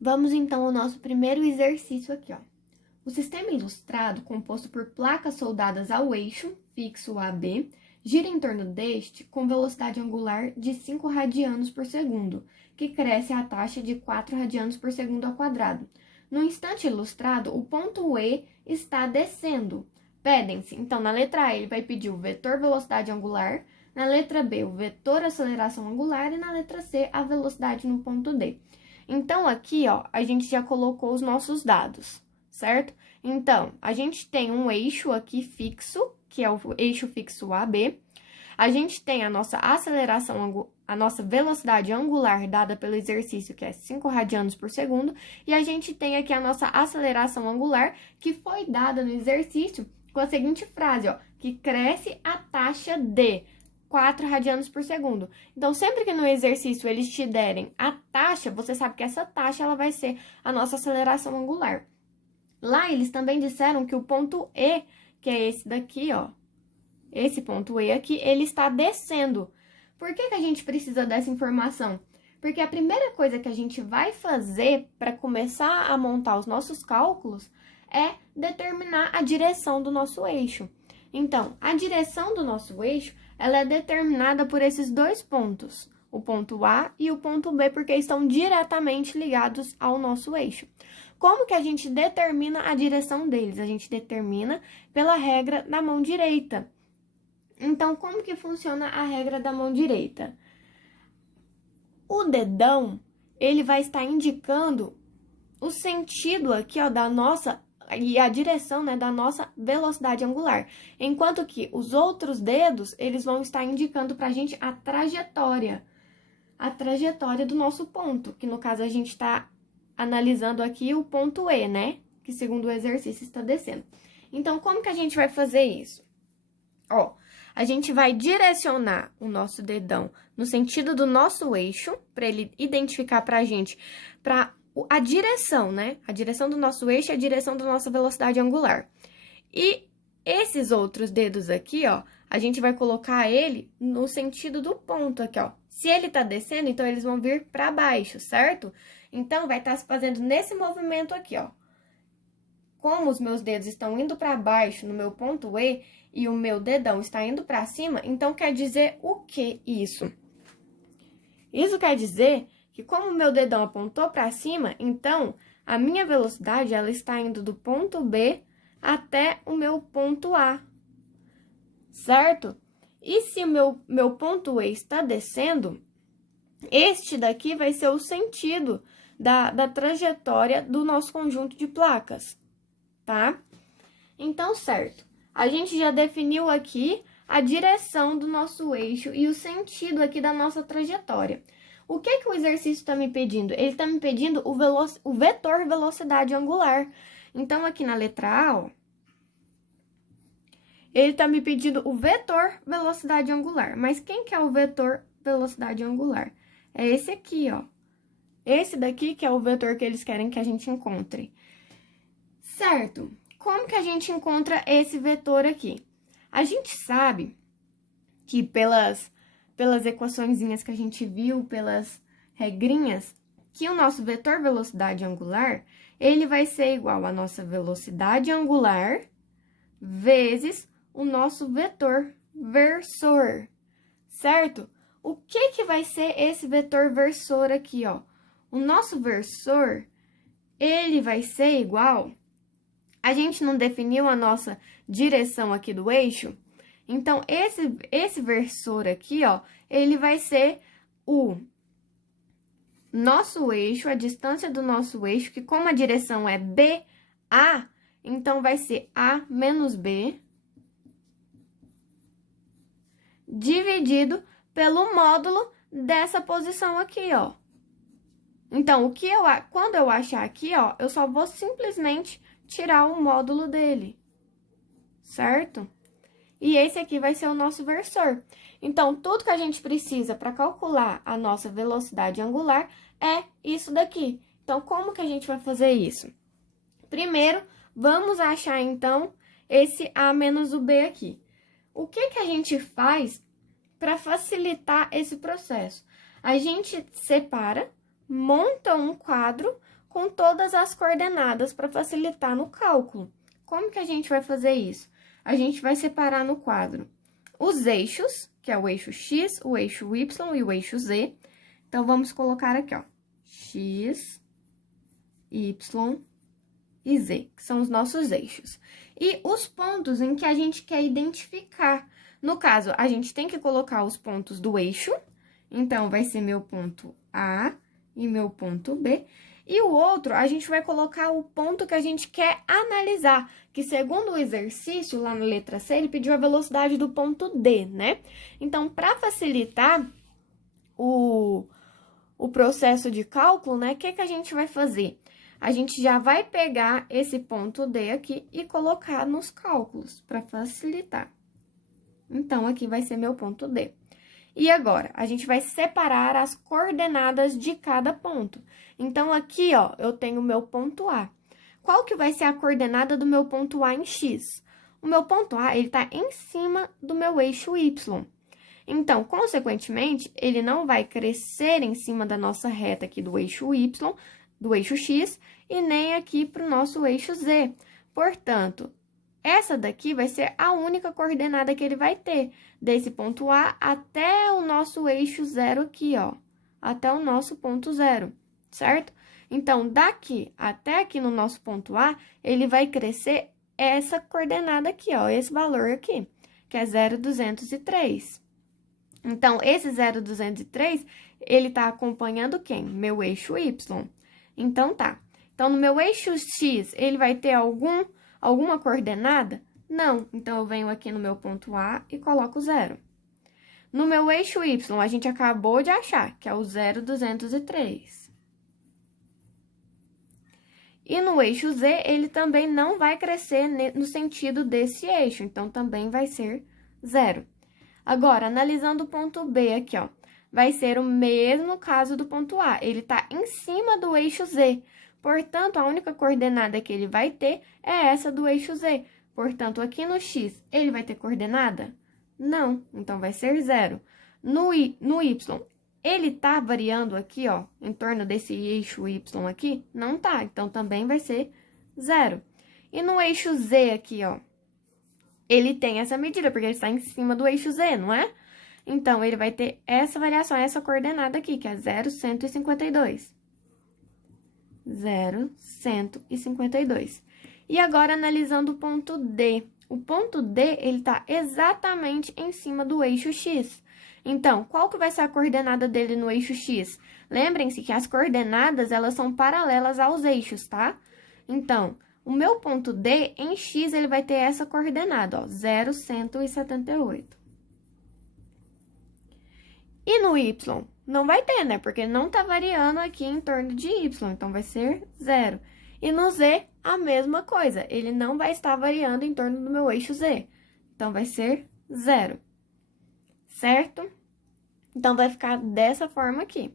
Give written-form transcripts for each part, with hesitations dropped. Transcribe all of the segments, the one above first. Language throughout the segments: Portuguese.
Vamos então ao nosso primeiro exercício aqui, ó. O sistema ilustrado, composto por placas soldadas ao eixo fixo AB, gira em torno deste com velocidade angular de 5 radianos por segundo, que cresce a taxa de 4 radianos por segundo ao quadrado. No instante ilustrado, o ponto E está descendo. Pedem-se, então, na letra A ele vai pedir o vetor velocidade angular, na letra B o vetor aceleração angular e na letra C a velocidade no ponto D. Então, aqui, ó, a gente já colocou os nossos dados, certo? Então, a gente tem um eixo aqui fixo, que é o eixo fixo AB. A gente tem a nossa aceleração, a nossa velocidade angular dada pelo exercício, que é 5 radianos por segundo. E a gente tem aqui a nossa aceleração angular, que foi dada no exercício com a seguinte frase, ó, que cresce a taxa de 4 radianos por segundo. Então, sempre que no exercício eles te derem a taxa, você sabe que essa taxa ela vai ser a nossa aceleração angular. Lá eles também disseram que o ponto E, que é esse daqui, ó, esse ponto E aqui, ele está descendo. Por que a gente precisa dessa informação? Porque a primeira coisa que a gente vai fazer para começar a montar os nossos cálculos é determinar a direção do nosso eixo. Então, a direção do nosso eixo, ela é determinada por esses dois pontos, o ponto A e o ponto B, porque estão diretamente ligados ao nosso eixo. Como que a gente determina a direção deles? A gente determina pela regra da mão direita. Então, como que funciona a regra da mão direita? O dedão, ele vai estar indicando o sentido aqui, ó, da nossa, e a direção, né, da nossa velocidade angular. Enquanto que os outros dedos, eles vão estar indicando pra gente a trajetória do nosso ponto, que no caso a gente está analisando aqui o ponto E, né, que segundo o exercício está descendo. Então, como que a gente vai fazer isso? Ó, a gente vai direcionar o nosso dedão no sentido do nosso eixo, para ele identificar pra gente a direção, né? A direção do nosso eixo é a direção da nossa velocidade angular. E esses outros dedos aqui, ó, a gente vai colocar ele no sentido do ponto aqui, ó. Se ele tá descendo, então eles vão vir para baixo, certo? Então, vai estar se fazendo nesse movimento aqui, ó. Como os meus dedos estão indo para baixo no meu ponto E e o meu dedão está indo para cima, então quer dizer o que isso? Isso quer dizer que como o meu dedão apontou para cima, então a minha velocidade ela está indo do ponto B até o meu ponto A, certo? E se o meu ponto E está descendo, este daqui vai ser o sentido da trajetória do nosso conjunto de placas, tá? Então, certo. A gente já definiu aqui a direção do nosso eixo e o sentido aqui da nossa trajetória. O que o exercício está me pedindo? Ele está me pedindo o vetor velocidade angular. Então, aqui na letra A, ó, ele está me pedindo o vetor velocidade angular. Mas quem que é o vetor velocidade angular? É esse aqui, ó. Esse daqui que é o vetor que eles querem que a gente encontre. Certo? Como que a gente encontra esse vetor aqui? A gente sabe que pelas equaçõezinhas que a gente viu, pelas regrinhas, que o nosso vetor velocidade angular, ele vai ser igual à nossa velocidade angular vezes o nosso vetor versor, certo? O que vai ser esse vetor versor aqui, ó? O nosso versor, ele vai ser igual... A gente não definiu a nossa direção aqui do eixo? Então, esse versor aqui, ó, ele vai ser o nosso eixo, a distância do nosso eixo, que como a direção é BA, então vai ser A menos B dividido pelo módulo dessa posição aqui, ó. Então, quando eu achar aqui, ó, eu só vou simplesmente tirar o módulo dele, certo? E esse aqui vai ser o nosso versor. Então, tudo que a gente precisa para calcular a nossa velocidade angular é isso daqui. Então, como que a gente vai fazer isso? Primeiro, vamos achar, então, esse A menos o B aqui. O que a gente faz para facilitar esse processo? A gente separa, monta um quadro com todas as coordenadas para facilitar no cálculo. Como que a gente vai fazer isso? A gente vai separar no quadro os eixos, que é o eixo X, o eixo Y e o eixo Z. Então, vamos colocar aqui, ó, X, Y e Z, que são os nossos eixos. E os pontos em que a gente quer identificar. No caso, a gente tem que colocar os pontos do eixo. Então, vai ser meu ponto A e meu ponto B. E o outro, a gente vai colocar o ponto que a gente quer analisar, que segundo o exercício, lá na letra C, ele pediu a velocidade do ponto D, né? Então, para facilitar o processo de cálculo, né, o que a gente vai fazer? A gente já vai pegar esse ponto D aqui e colocar nos cálculos, para facilitar. Então, aqui vai ser meu ponto D. E agora, a gente vai separar as coordenadas de cada ponto. Então, aqui, ó, eu tenho o meu ponto A. Qual que vai ser a coordenada do meu ponto A em X? O meu ponto A, ele tá em cima do meu eixo Y. Então, consequentemente, ele não vai crescer em cima da nossa reta aqui do eixo Y, do eixo X, e nem aqui para o nosso eixo Z. Portanto, essa daqui vai ser a única coordenada que ele vai ter, desse ponto A até o nosso eixo zero aqui, ó, até o nosso ponto zero, certo? Então, daqui até aqui no nosso ponto A, ele vai crescer essa coordenada aqui, ó, esse valor aqui, que é 0,203. Então, esse 0,203, ele tá acompanhando quem? Meu eixo Y. Então, tá. Então, no meu eixo X, ele vai ter alguma coordenada? Não. Então, eu venho aqui no meu ponto A e coloco 0. No meu eixo Y, a gente acabou de achar, que é o 0,203. E no eixo Z, ele também não vai crescer no sentido desse eixo, então, também vai ser 0. Agora, analisando o ponto B aqui, ó, vai ser o mesmo caso do ponto A. Ele tá em cima do eixo Z. Portanto, a única coordenada que ele vai ter é essa do eixo Z. Portanto, aqui no X, ele vai ter coordenada? Não, então vai ser 0. No Y, ele tá variando aqui, ó, em torno desse eixo Y aqui? Não tá, então também vai ser 0. E no eixo Z aqui, ó, ele tem essa medida, porque ele está em cima do eixo Z, não é? Então, ele vai ter essa variação, essa coordenada aqui, que é 0,152. 0,152. E agora, analisando o ponto D. O ponto D, ele tá exatamente em cima do eixo X. Então, qual que vai ser a coordenada dele no eixo X? Lembrem-se que as coordenadas, elas são paralelas aos eixos, tá? Então, o meu ponto D, em X, ele vai ter essa coordenada, ó, 0,178. E no Y? Não vai ter, né? Porque não tá variando aqui em torno de Y, então vai ser 0. E no Z, a mesma coisa, ele não vai estar variando em torno do meu eixo Z, então vai ser 0, certo? Então, vai ficar dessa forma aqui.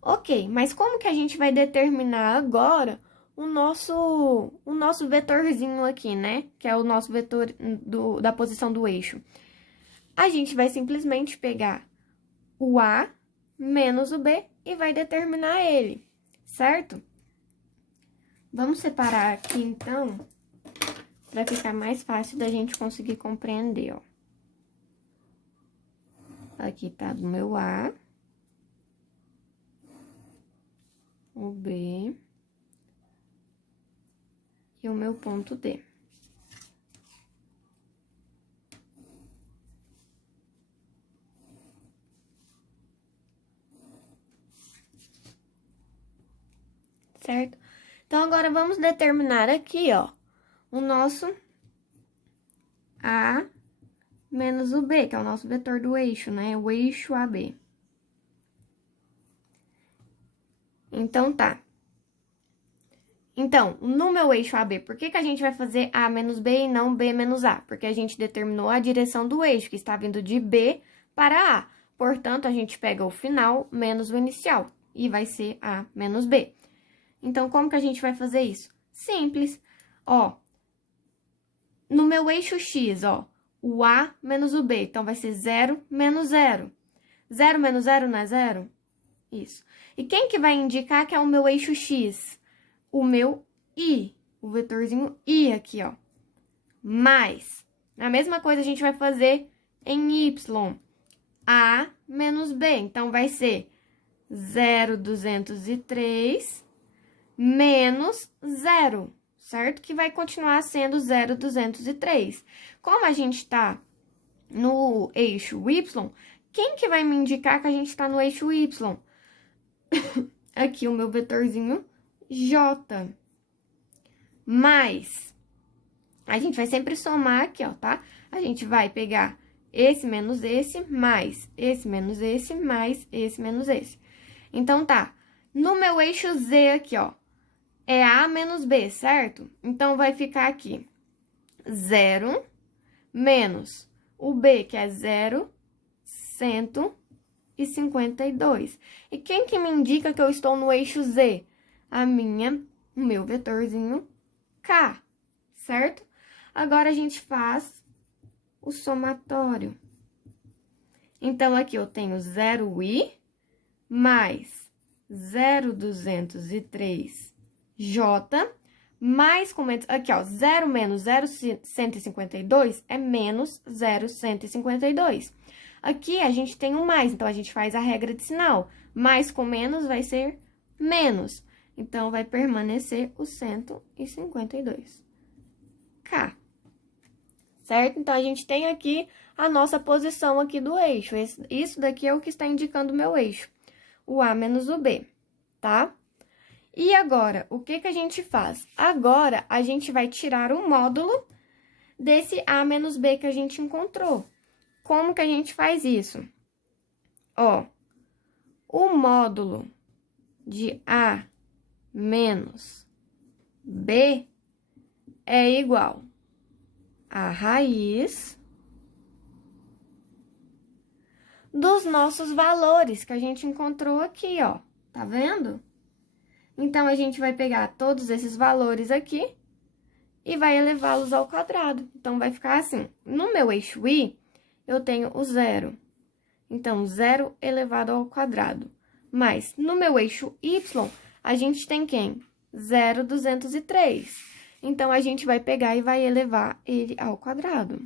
Ok, mas como que a gente vai determinar agora o nosso vetorzinho aqui, né? Que é o nosso vetor da posição do eixo. A gente vai simplesmente pegar o A menos o B e vai determinar ele, certo? Vamos separar aqui, então, para ficar mais fácil da gente conseguir compreender, ó. Aqui tá do meu A, o B e o meu ponto D. Certo? Então, agora, vamos determinar aqui, ó, o nosso A menos o B, que é o nosso vetor do eixo, né? O eixo AB. Então, tá. Então, no meu eixo AB, por que a gente vai fazer A menos B e não B menos A? Porque a gente determinou a direção do eixo, que está vindo de B para A. Portanto, a gente pega o final menos o inicial, e vai ser A menos B. Então, como que a gente vai fazer isso? Simples. Ó, no meu eixo X, ó, o A menos o B, então vai ser 0 menos 0. 0 menos 0 não é 0? Isso. E quem que vai indicar que é o meu eixo X? O meu I, o vetorzinho I aqui, ó. Mais. A mesma coisa a gente vai fazer em Y. A menos B. Então, vai ser 0,203 menos 0, certo? Que vai continuar sendo 0,203. Como a gente tá no eixo Y, quem que vai me indicar que a gente tá no eixo Y? Aqui o meu vetorzinho J. Mais. A gente vai sempre somar aqui, ó, tá? A gente vai pegar esse menos esse, mais esse menos esse, mais esse menos esse. Então, tá. No meu eixo Z aqui, ó, é A menos B, certo? Então, vai ficar aqui 0 menos o B, que é 0,152. E quem que me indica que eu estou no eixo Z? O meu vetorzinho K, certo? Agora, a gente faz o somatório. Então, aqui eu tenho 0i mais 0,203J, mais aqui, ó, 0 menos 0,152 é menos 0,152. Aqui a gente tem um mais, então a gente faz a regra de sinal. Mais com menos vai ser menos. Então, vai permanecer o 152K. Certo? Então, a gente tem aqui a nossa posição aqui do eixo. Isso daqui é o que está indicando o meu eixo. O A menos o B, tá? E agora, o que que a gente faz? Agora, a gente vai tirar o módulo desse A menos B que a gente encontrou. Como que a gente faz isso? Ó, o módulo de A menos B é igual a raiz dos nossos valores que a gente encontrou aqui, ó. Tá vendo? Então, a gente vai pegar todos esses valores aqui e vai elevá-los ao quadrado. Então, vai ficar assim. No meu eixo Y, eu tenho o 0. Então, 0 elevado ao quadrado. Mas, no meu eixo Y, a gente tem quem? 0,203. Então, a gente vai pegar e vai elevar ele ao quadrado.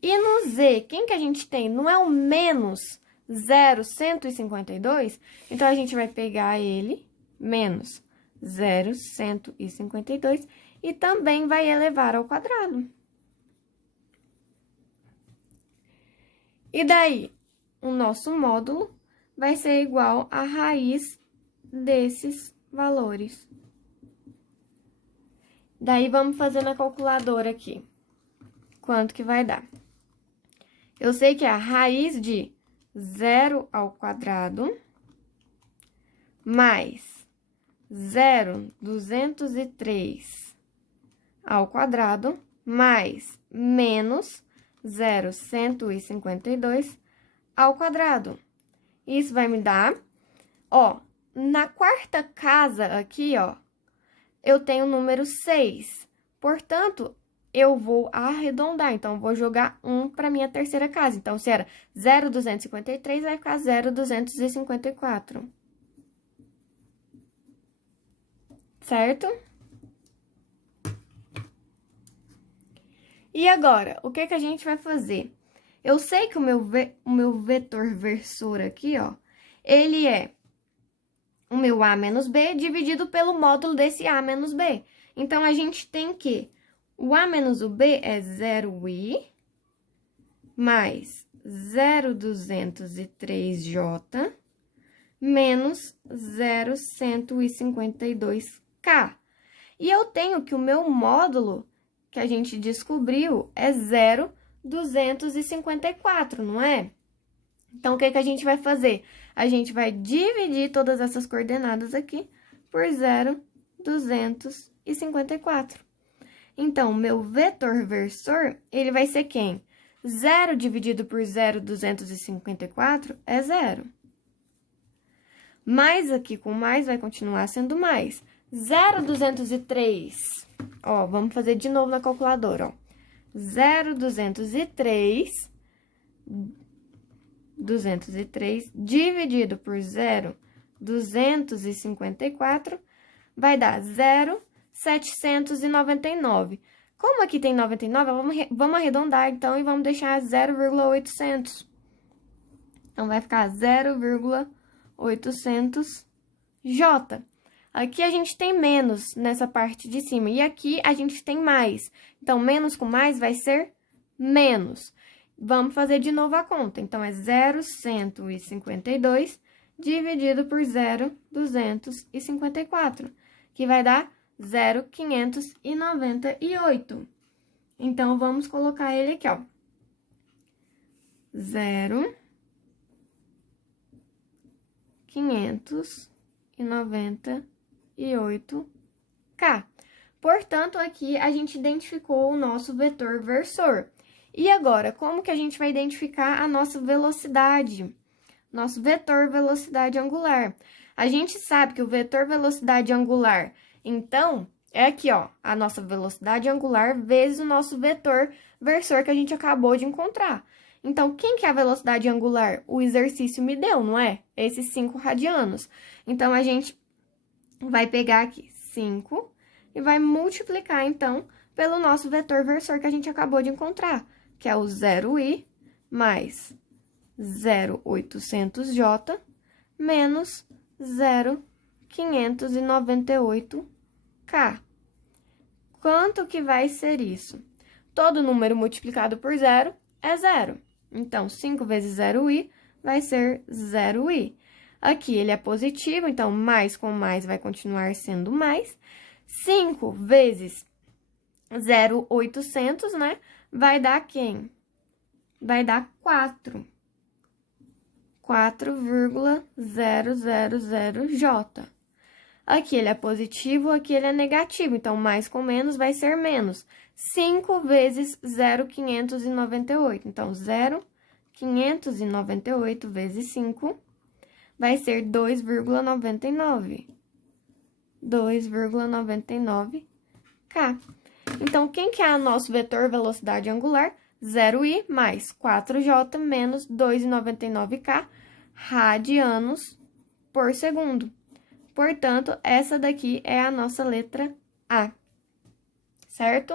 E no Z, quem que a gente tem? Não é o menos 0,152? Então, a gente vai pegar ele, menos 0,152, e também vai elevar ao quadrado. E daí, o nosso módulo vai ser igual à raiz desses valores. Daí, vamos fazer na calculadora aqui. Quanto que vai dar? Eu sei que é a raiz de 0 ao quadrado mais 0,203 ao quadrado mais menos 0,152 ao quadrado. Isso vai me dar, ó, na quarta casa aqui, ó, eu tenho o número 6. Portanto, eu vou arredondar. Então, vou jogar 1 para minha terceira casa. Então, se era 0,253, vai ficar 0,254. Certo? E agora, o que que a gente vai fazer? Eu sei que o meu vetor versor aqui, ó, ele é o meu A menos B dividido pelo módulo desse A menos B. Então, a gente tem que o A menos o B é 0i mais 0,203J menos 0,152K. E eu tenho que o meu módulo que a gente descobriu é 0,254, não é? Então, o que que a gente vai fazer? A gente vai dividir todas essas coordenadas aqui por 0,254. Então, o meu vetor versor, ele vai ser quem? 0 dividido por 0,254 é 0. Mais aqui com mais vai continuar sendo mais. 0,203, ó, vamos fazer de novo na calculadora, ó. 0,203 203, dividido por 0,254, vai dar 0,799. Como aqui tem 99, vamos arredondar, então, e vamos deixar 0,800. Então, vai ficar 0,800J. Aqui a gente tem menos nessa parte de cima, e aqui a gente tem mais. Então, menos com mais vai ser menos. Vamos fazer de novo a conta. Então, é 0,152 dividido por 0,254, que vai dar 0,598. Então, vamos colocar ele aqui, ó. 0,598K. Portanto, aqui a gente identificou o nosso vetor versor. E agora, como que a gente vai identificar a nossa velocidade? Nosso vetor velocidade angular. A gente sabe que o vetor velocidade angular, então, é aqui, ó, a nossa velocidade angular vezes o nosso vetor versor que a gente acabou de encontrar. Então, quem que é a velocidade angular? O exercício me deu, não é? Esses 5 radianos. Então, a gente vai pegar aqui 5 e vai multiplicar, então, pelo nosso vetor versor que a gente acabou de encontrar, que é o 0i mais 0,800J menos 0,598K. Quanto que vai ser isso? Todo número multiplicado por zero é zero. Então, 5 vezes 0i vai ser 0i. Aqui ele é positivo, então mais com mais vai continuar sendo mais. 5 vezes 0,800, né? Vai dar quem? Vai dar 4. 4,000J. Aqui ele é positivo, aqui ele é negativo, então mais com menos vai ser menos. 5 vezes 0,598. Então, 0,598 vezes 5 vai ser 2,99. 2,99K. Então, quem que é o nosso vetor velocidade angular? 0i mais 4J menos 2,99K radianos por segundo. Portanto, essa daqui é a nossa letra A, certo?